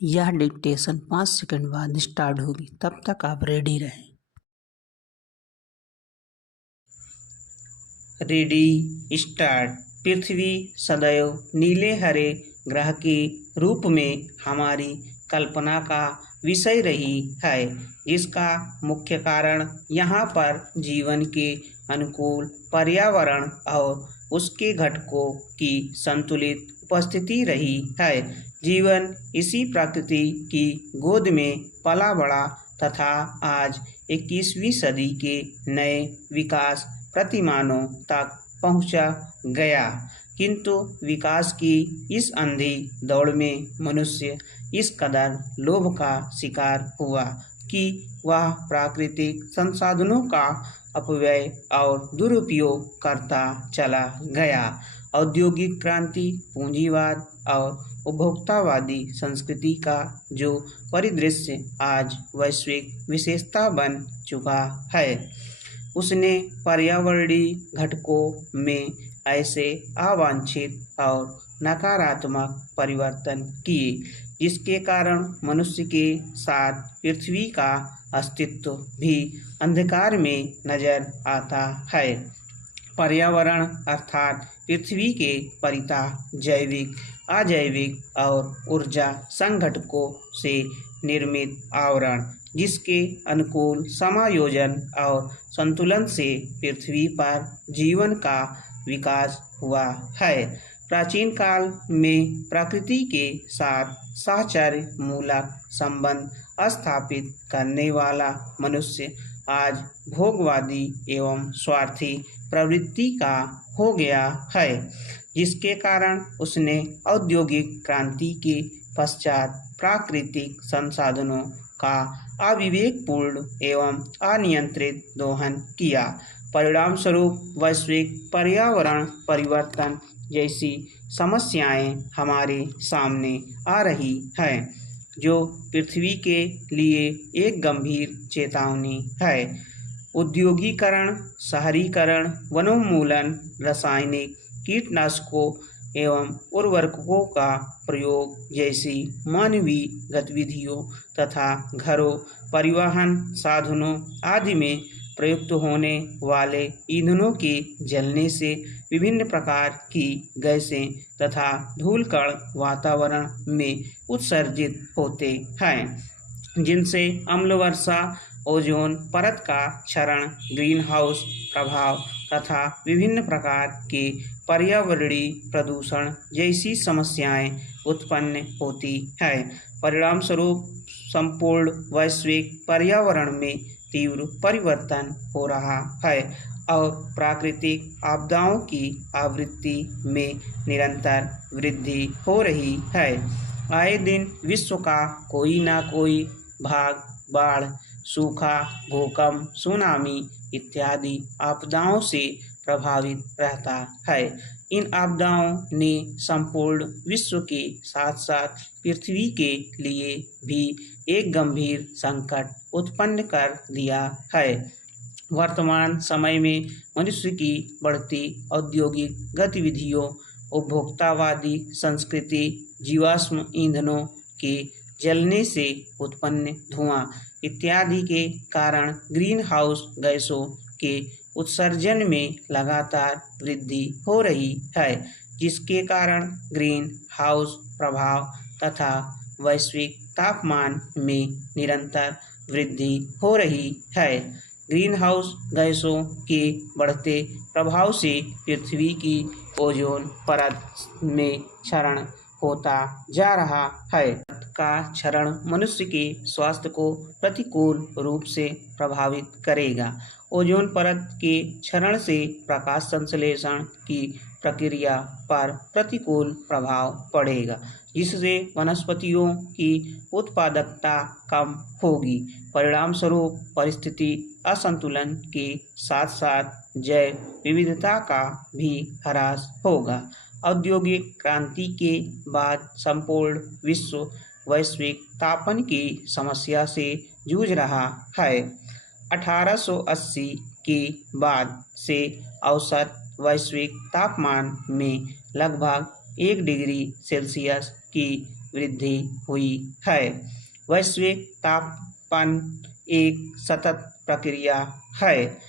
यह dictation 5 second बाद start होगी, तब तक आप रेडी रहें। Ready start. पृथ्वी सदैव नीले हरे ग्रह के रूप में हमारी कल्पना का विषय रही है, जिसका मुख्य कारण यहाँ पर जीवन के अनुकूल पर्यावरण और उसके घटकों की संतुलित उपस्थिति रही है। जीवन इसी प्रकृति की गोद में पला बड़ा तथा आज 21वीं सदी के नए विकास प्रतिमानों तक पहुंचा गया, किंतु विकास की इस अंधी दौड़ में मनुष्य इस कदर लोभ का शिकार हुआ कि वह प्राकृतिक संसाधनों का अपव्यय और दुरुपयोग करता चला गया। औद्योगिक क्रांति, पूंजीवाद और उपभोक्तावादी संस्कृति का जो परिदृश्य आज वैश्विक विशेषता बन चुका है, उसने पर्यावरणीय घटकों में ऐसे अवांछित और नकारात्मक परिवर्तन किए, जिसके कारण मनुष्य के साथ पृथ्वी का अस्तित्व भी अंधकार में नजर आता है। पर्यावरण अर्थात पृथ्वी के परितः जैविक, अजैविक और ऊर्जा संघटकों से निर्मित आवरण, जिसके अनुकूल समायोजन और संतुलन से पृथ्वी पर जीवन का विकास हुआ है। प्राचीन काल में प्रकृति के साथ साहचर्य मूलक संबंध स्थापित करने वाला मनुष्य आज भोगवादी एवं स्वार्थी प्रवृत्ति का हो गया है, जिसके कारण उसने औद्योगिक क्रांति के पश्चात प्राकृतिक संसाधनों का अविवेकपूर्ण एवं अनियंत्रित दोहन किया। परिणाम स्वरूप वैश्विक पर्यावरण परिवर्तन जैसी समस्याएं हमारे सामने आ रही हैं, जो पृथ्वी के लिए एक गंभीर चेतावनी है। औद्योगीकरण, शहरीकरण, वनोन्मूलन, रासायनिक कीटनाशकों एवं उर्वरकों का प्रयोग जैसी मानवीय गतिविधियों तथा घरों, परिवहन साधनों आदि में प्रयुक्त होने वाले ईंधनों के जलने से विभिन्न प्रकार की गैसें तथा धूलकण वातावरण में उत्सर्जित होते हैं, जिनसे अम्ल वर्षा, ओजोन परत का क्षरण, ग्रीन हाउस प्रभाव तथा विभिन्न प्रकार के पर्यावरणीय प्रदूषण जैसी समस्याएं उत्पन्न होती हैं। परिणाम स्वरूप संपूर्ण वैश्विक पर्यावरण में तीव्र परिवर्तन हो रहा है और प्राकृतिक आपदाओं की आवृत्ति में निरंतर वृद्धि हो रही है। आए दिन विश्व का कोई ना कोई भाग बाढ़, सूखा, भूकंप, सुनामी इत्यादि आपदाओं से प्रभावित रहता है। इन आपदाओं ने संपूर्ण विश्व के साथ साथ पृथ्वी के लिए भी एक गंभीर संकट उत्पन्न कर दिया है। वर्तमान समय में मनुष्य की बढ़ती औद्योगिक गतिविधियों, उपभोक्तावादी संस्कृति, जीवाश्म ईंधनों के जलने से उत्पन्न धुआं इत्यादि के कारण ग्रीन हाउस गैसों के उत्सर्जन में लगातार वृद्धि हो रही है, जिसके कारण ग्रीन हाउस प्रभाव तथा वैश्विक तापमान में निरंतर वृद्धि हो रही है। ग्रीन हाउस गैसों के बढ़ते प्रभाव से पृथ्वी की ओजोन परत में क्षरण होता जा रहा है। का क्षरण मनुष्य के स्वास्थ्य को प्रतिकूल रूप से प्रभावित करेगा। ओजोन परत के क्षरण से प्रकाश संश्लेषण की प्रक्रिया पर प्रतिकूल प्रभाव पड़ेगा, जिससे वनस्पतियों की उत्पादकता कम होगी। परिणाम स्वरूप परिस्थिति असंतुलन के साथ साथ जैव विविधता का भी ह्रास होगा। औद्योगिक क्रांति के बाद संपूर्ण विश्व वैश्विक तापन की समस्या से जूझ रहा है। 1880 के बाद से औसत वैश्विक तापमान में लगभग 1 डिग्री सेल्सियस की वृद्धि हुई है। वैश्विक तापमान एक सतत प्रक्रिया है